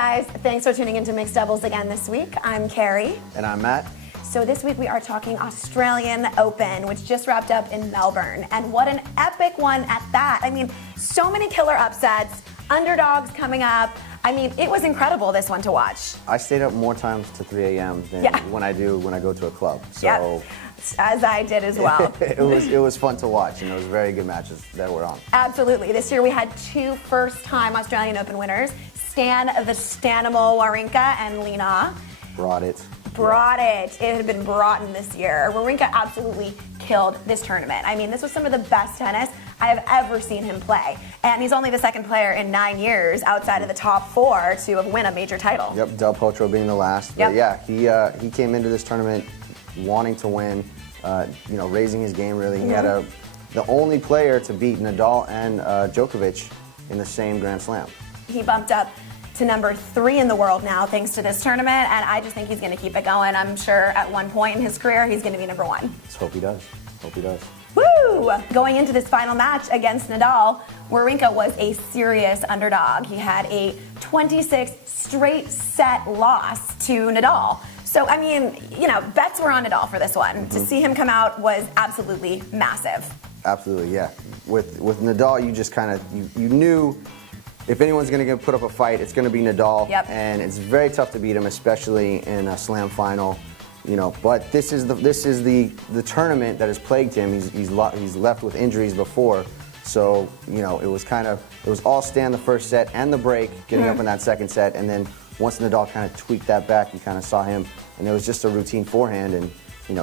guys, thanks for tuning into Mixed Doubles again this week. I'm Kerry. And I'm Matt. So this week we are talking Australian Open, which just wrapped up in Melbourne. And what an epic one at that. I mean, so many killer upsets, underdogs coming up. I mean, it was incredible, this one to watch. I stayed up more times to 3 a.m. than when I go to a club. So yep. As I did as well. it was fun to watch, and it was very good matches that were on. Absolutely. This year we had two first-time Australian Open winners, Stan the Stanimal Wawrinka and Lena. Brought it. It had been brought in this year. Wawrinka absolutely killed this tournament. I mean, this was some of the best tennis I have ever seen him play. And he's only the second player in 9 years outside of the top four to win a major title. Yep, Del Potro being the last. But yeah, he came into this tournament wanting to win, raising his game really. He had the only player to beat Nadal and Djokavic in the same Grand Slam. He bumped up to number 3 in the world now thanks to this tournament, and I just think he's going to keep it going. I'm sure at one point in his career he's going to be number 1. Let's hope he does. Woo! Going into this final match against Nadal, Wawrinka was a serious underdog. He had a 26 straight set loss to Nadal. So, I mean, bets were on Nadal for this one. To see him come out was absolutely massive. Absolutely, yeah. With Nadal, you just kind of, you knew if anyone's going to put up a fight, it's going to be Nadal. Yep. And it's very tough to beat him, especially in a slam final. But this is the tournament that has plagued him. He's left with injuries before. So, it was all Stan the first set and the break, getting up in that second set, and then once Nadal kind of tweaked that back, you kind of saw him, and it was just a routine forehand, and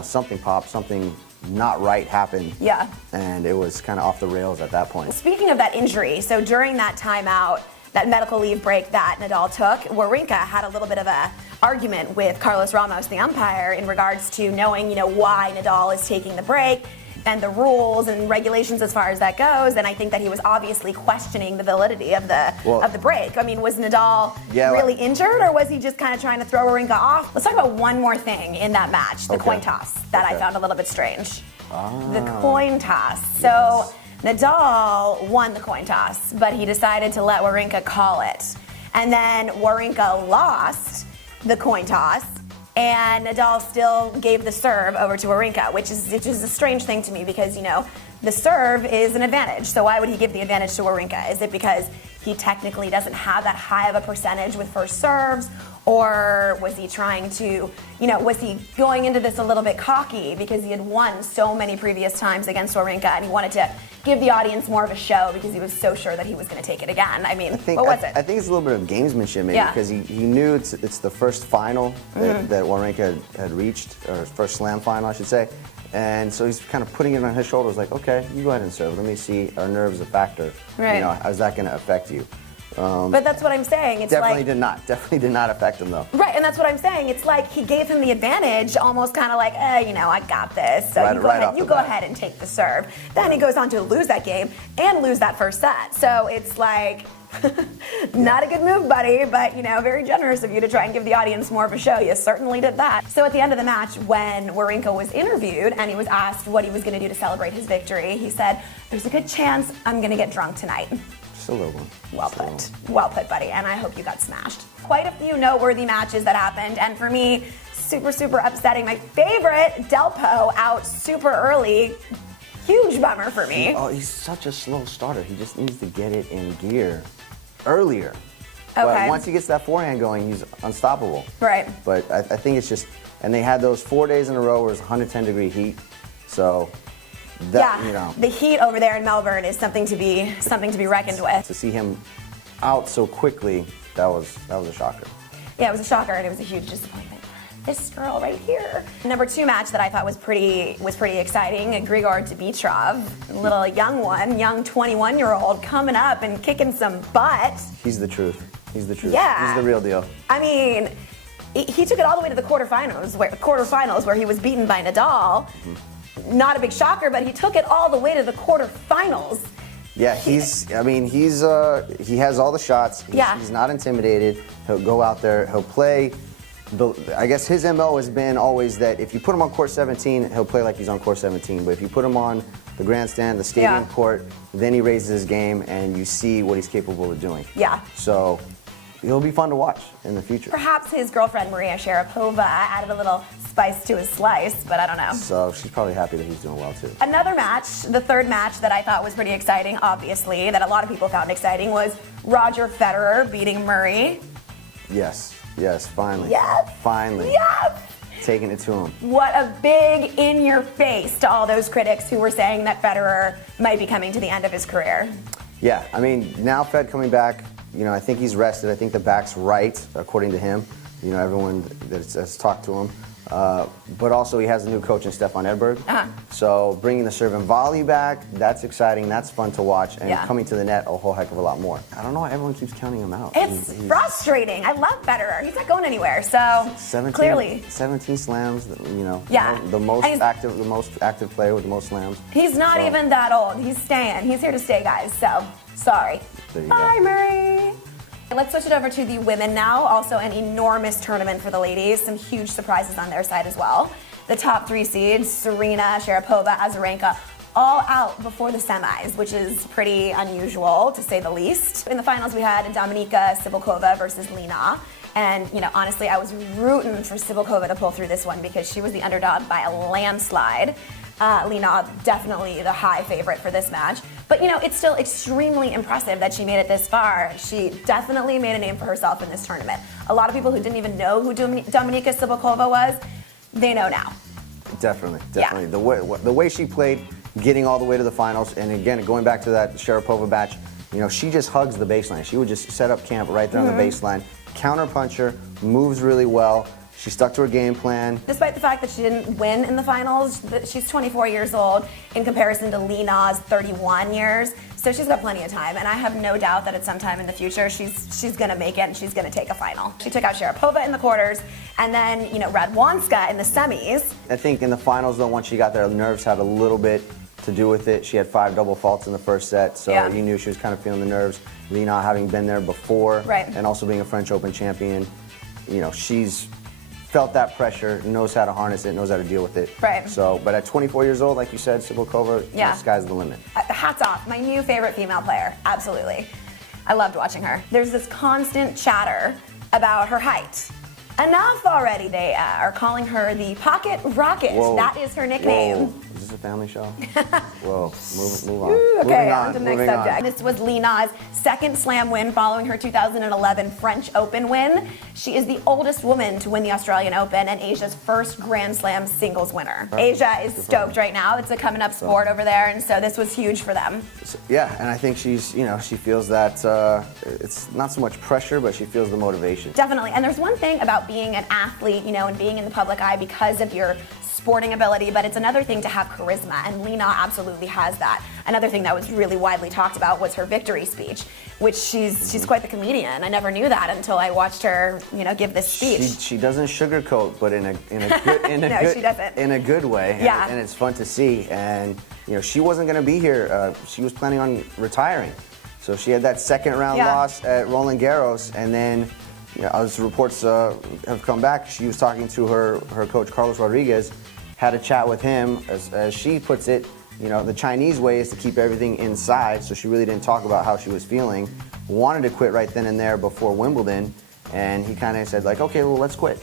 something popped, something not right happened. Yeah. And it was kind of off the rails at that point. Speaking of that injury, so during that timeout, that medical leave break that Nadal took, Wawrinka had a little bit of a argument with Carlos Ramos, the umpire, in regards to knowing, why Nadal is taking the break and the rules and regulations as far as that goes. And I think that he was obviously questioning the validity of the break. I mean, was Nadal really injured, or was he just kind of trying to throw Wawrinka off? Let's talk about one more thing in that match, the coin toss, that I found a little bit strange. The coin toss. So Nadal won the coin toss, but he decided to let Wawrinka call it. And then Wawrinka lost the coin toss, and Nadal still gave the serve over to Wawrinka, which is a strange thing to me because, the serve is an advantage. So why would he give the advantage to Wawrinka? Is it because he technically doesn't have that high of a percentage with first serves? Or was he trying to, was he going into this a little bit cocky because he had won so many previous times against Wawrinka and he wanted to give the audience more of a show because he was so sure that he was going to take it again? I mean, what was it? I think it's a little bit of gamesmanship maybe because he knew it's the first final that Wawrinka had reached, or first slam final, I should say. And so he's kind of putting it on his shoulders like, okay, you go ahead and serve. Let me see, are nerves a factor? Right. How's that going to affect you? But that's what I'm saying. It's definitely did not affect him though. Right, and that's what I'm saying. It's like he gave him the advantage, almost kind of like, I got this. So you go ahead and take the serve. Then he goes on to lose that game and lose that first set. So it's like, not a good move, buddy, but very generous of you to try and give the audience more of a show. You certainly did that. So at the end of the match, when Wawrinka was interviewed and he was asked what he was going to do to celebrate his victory, he said, "There's a good chance I'm going to get drunk tonight." Just a little one. Well put, buddy, and I hope you got smashed. Quite a few noteworthy matches that happened, and for me, super, super upsetting. My favorite, Delpo, out super early. Huge bummer for me. He's such a slow starter. He just needs to get it in gear earlier. Okay. But once he gets that forehand going, he's unstoppable. Right. But I think it's just, and they had those 4 days in a row where it was 110-degree heat, so that, the heat over there in Melbourne is something to be reckoned with. To see him out so quickly, that was a shocker. Yeah, it was a shocker, and it was a huge disappointment. This girl right here. Number 2 match that I thought was pretty exciting, Grigor Dimitrov, little young 21-year-old coming up and kicking some butt. He's the truth. Yeah. He's the real deal. I mean, he took it all the way to the quarterfinals where he was beaten by Nadal. Not a big shocker, but he took it all the way to the quarterfinals. Yeah, he has all the shots. He's not intimidated. He'll go out there, he'll play. I guess his MO has been always that if you put him on court 17, he'll play like he's on court 17. But if you put him on the grandstand, the stadium court, then he raises his game and you see what he's capable of doing. Yeah. So he'll be fun to watch in the future. Perhaps his girlfriend Maria Sharapova added a little spice to his slice, but I don't know. So she's probably happy that he's doing well too. Another match, the third match that I thought was pretty exciting, obviously, that a lot of people found exciting, was Roger Federer beating Murray. Yes, finally. Yes. Finally. Yes. Taking it to him. What a big in your face to all those critics who were saying that Federer might be coming to the end of his career. Yeah, I mean, now Fed coming back, I think he's rested. I think the back's right, according to him. Everyone that has talked to him. But also he has a new coach in Stefan Edberg. So bringing the serve and volley back, that's exciting. That's fun to watch. And coming to the net a whole heck of a lot more. I don't know why everyone keeps counting him out. It's frustrating. I love Federer. He's not going anywhere. So 17 slams. The most active player with the most slams. He's not even that old. He's staying. He's here to stay, guys. So sorry. Bye, Murray. Let's switch it over to the women now. Also an enormous tournament for the ladies. Some huge surprises on their side as well. The top 3 seeds, Serena, Sharapova, Azarenka, all out before the semis, which is pretty unusual to say the least. In the finals we had Dominika Cibulkova versus Lena. And, honestly, I was rooting for Cibulkova to pull through this one because she was the underdog by a landslide. Lena, definitely the high favorite for this match. But, it's still extremely impressive that she made it this far. She definitely made a name for herself in this tournament. A lot of people who didn't even know who Dominika Cibulkova was, they know now. Definitely. Yeah. The way she played, getting all the way to the finals, and again, going back to that Sharapova match, she just hugs the baseline. She would just set up camp right there on the baseline, counter puncher, moves really well. She stuck to her game plan. Despite the fact that she didn't win in the finals, she's 24 years old in comparison to Lena's 31 years. So she's got plenty of time, and I have no doubt that at some time in the future she's going to make it and she's going to take a final. She took out Sharapova in the quarters, and then Radwanska in the semis. I think in the finals though, once she got there, nerves had a little bit to do with it. She had 5 double faults in the first set, so you knew she was kind of feeling the nerves. Lena having been there before, and also being a French Open champion, she's felt that pressure, knows how to harness it, knows how to deal with it. Right. So, but at 24 years old, like you said, Cibulkova, the sky's the limit. Hats off. My new favorite female player. Absolutely. I loved watching her. There's this constant chatter about her height. Enough already. They are calling her the Pocket Rocket. Whoa. That is her nickname. Whoa. Is this a family show? Whoa, move on. Okay, on to the next subject. This was Lena's second slam win following her 2011 French Open win. She is the oldest woman to win the Australian Open and Asia's first Grand Slam singles winner. Asia is stoked right now. It's a coming up sport over there, and so this was huge for them. Yeah, and I think she's, she feels that it's not so much pressure, but she feels the motivation. Definitely, and there's one thing about being an athlete, and being in the public eye because of your sporting ability, but it's another thing to have charisma, and Lena absolutely has that. Another thing that was really widely talked about was her victory speech, which she's quite the comedian. I never knew that until I watched her, give this speech. She doesn't sugarcoat, but in a she doesn't. In a good way. Yeah. And it's fun to see. And she wasn't going to be here. She was planning on retiring, so she had that second round loss at Roland Garros, and then. As reports have come back, she was talking to her coach, Carlos Rodriguez, had a chat with him. As she puts it, the Chinese way is to keep everything inside, so she really didn't talk about how she was feeling. Wanted to quit right then and there before Wimbledon, and he kind of said, okay, well, let's quit.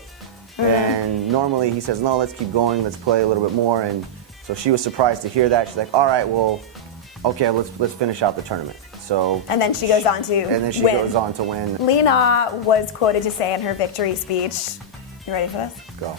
And normally he says, no, let's keep going, let's play a little bit more. And so she was surprised to hear that. She's like, all right, well, okay, let's finish out the tournament. And then she goes on to win. Lena was quoted to say in her victory speech, you ready for this? Go.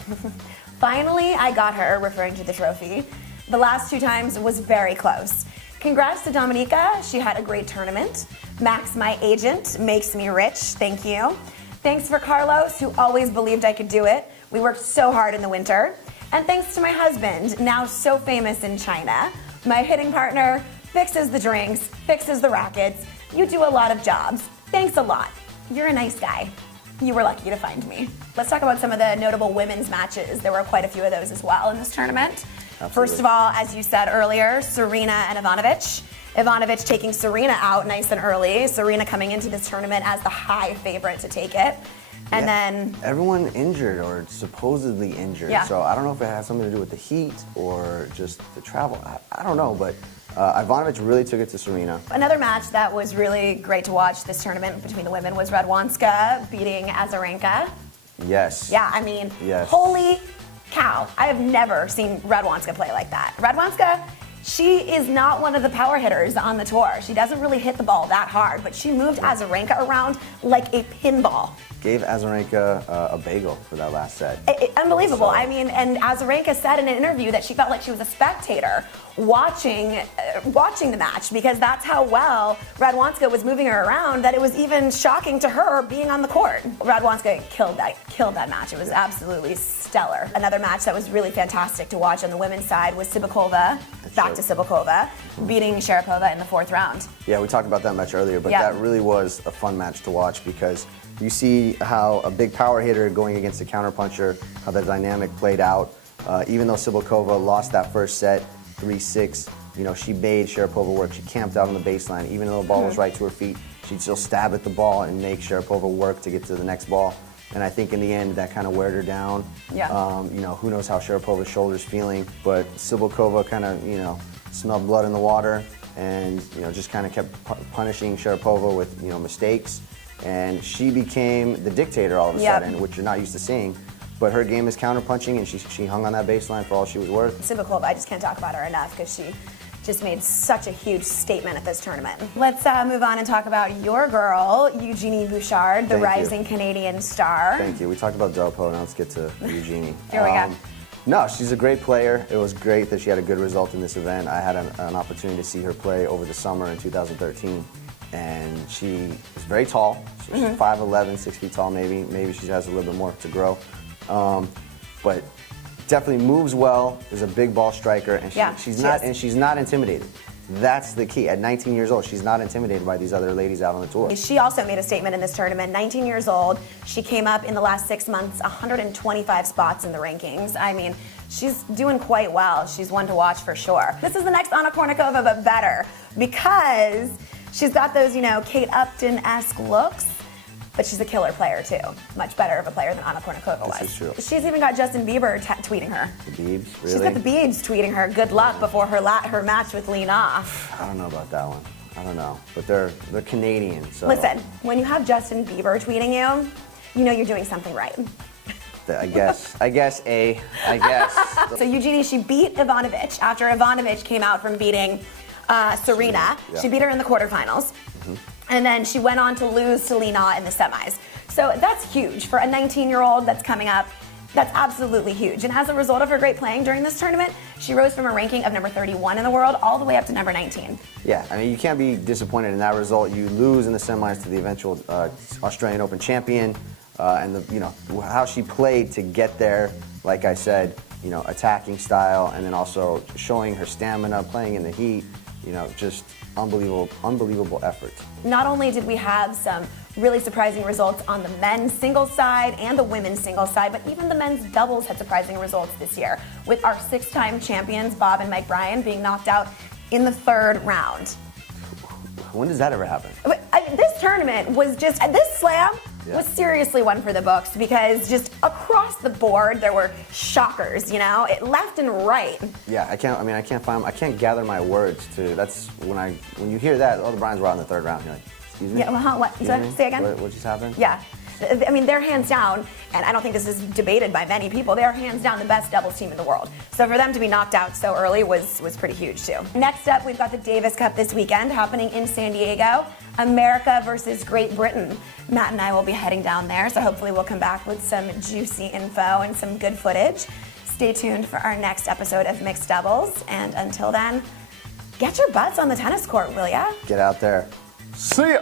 Finally, I got her, referring to the trophy. The last 2 times was very close. Congrats to Dominika. She had a great tournament. Max, my agent, makes me rich. Thank you. Thanks for Carlos, who always believed I could do it. We worked so hard in the winter. And thanks to my husband, now so famous in China. My hitting partner fixes the drinks, fixes the rackets. You do a lot of jobs. Thanks a lot. You're a nice guy. You were lucky to find me. Let's talk about some of the notable women's matches. There were quite a few of those as well in this tournament. Absolutely. First of all, as you said earlier, Serena and Ivanovic. Ivanovic taking Serena out nice and early. Serena coming into this tournament as the high favorite to take it. And then everyone injured or supposedly injured. Yeah. So I don't know if it has something to do with the heat or just the travel. I don't know, but Ivanovic really took it to Serena. another match that was really great to watch this tournament between the women was Radwanska beating Azarenka. Yes. Yeah, I mean, Yes. holy cow. I have never seen Radwanska play like that. Radwanska, she is not one of the power hitters on the tour. She doesn't really hit the ball that hard, but she moved Azarenka around like a pinball. Gave Azarenka a bagel for that last set. Unbelievable. So- I mean, and Azarenka said in an interview that she felt like she was a spectator watching the match because that's how well Radwanska was moving her around that it was even shocking to her being on the court. Radwanska killed that match. It was absolutely stellar. Another match that was really fantastic to watch on the women's side was Cibulkova, back to Cibulkova, beating Sharapova in the 4th round. Yeah, we talked about that match earlier, but Yeah. that really was a fun match to watch because you see how a big power hitter going against a counterpuncher, how the dynamic played out. Even though Cibulkova lost that first set, 3-6, she made Sharapova work. She camped out on the baseline. Even though the ball was right to her feet, she'd still stab at the ball and make Sharapova work to get to the next ball. And I think in the end, that kind of weared her down. Yeah. Who knows how Sharapova's shoulder's feeling, but Cibulkova kind of, smelled blood in the water and, just kind of kept punishing Sharapova with, mistakes. And she became the dictator all of a sudden, which you're not used to seeing. But her game is counterpunching, and she hung on that baseline for all she was worth. Cibulkova, I just can't talk about her enough because she just made such a huge statement at this tournament. Let's move on and talk about your girl, Eugenie Bouchard, the Thank you. rising Canadian star. Thank you. We talked about Delpo, now let's get to Eugenie. Here we go. No, she's a great player. It was great that she had a good result in this event. I had an opportunity to see her play over the summer in 2013. And she is very tall. So she's 5'11", 6 feet tall maybe. Maybe she has a little bit more to grow. But definitely moves well, is a big ball striker, and she's not intimidated. That's the key. At 19 years old, she's not intimidated by these other ladies out on the tour. She also made a statement in this tournament. 19 years old, she came up in the last 6 months, 125 spots in the rankings. I mean, she's doing quite well. She's one to watch for sure. This is the next Anna Kournikova, but better, because she's got those, Kate Upton-esque looks, but she's a killer player too. Much better of a player than Anna Kournikova was. This is true. She's even got Justin Bieber tweeting her. The Biebs, really? She's got the Biebs tweeting her good luck before her match with Lee Off. I don't know about that one. I don't know. But they're Canadian, so... Listen, when you have Justin Bieber tweeting you, you know you're doing something right. I guess. So Eugenie, she beat Ivanovic after Ivanovic came out from beating Serena. Yeah. She beat her in the quarterfinals. And then she went on to lose to Lee Na in the semis. So that's huge. For a 19-year-old that's coming up, that's absolutely huge. And as a result of her great playing during this tournament, she rose from a ranking of number 31 in the world all the way up to number 19. Yeah, I mean, you can't be disappointed in that result. You lose in the semis to the eventual Australian Open champion. And how she played to get there, like I said, attacking style, and then also showing her stamina, playing in the heat, just unbelievable effort. Not only did we have some really surprising results on the men's singles side and the women's singles side, but even the men's doubles had surprising results this year, with our 6-time champions, Bob and Mike Bryan, being knocked out in the 3rd round. When does that ever happen? This tournament was just, this slam was seriously one for the books because just across the board there were shockers, left and right. Yeah, I can't gather my words to. That's when you hear that, the Bryans were out in the 3rd round. You're like, excuse me. Yeah, well, what? Say again. What just happened? Yeah. I mean, they're hands down, and I don't think this is debated by many people, they are hands down the best doubles team in the world. So for them to be knocked out so early was pretty huge too. Next up, we've got the Davis Cup this weekend happening in San Diego. America versus Great Britain. Matt and I will be heading down there, so hopefully we'll come back with some juicy info and some good footage. Stay tuned for our next episode of Mixed Doubles, and until then, get your butts on the tennis court, will ya? Get out there. See ya!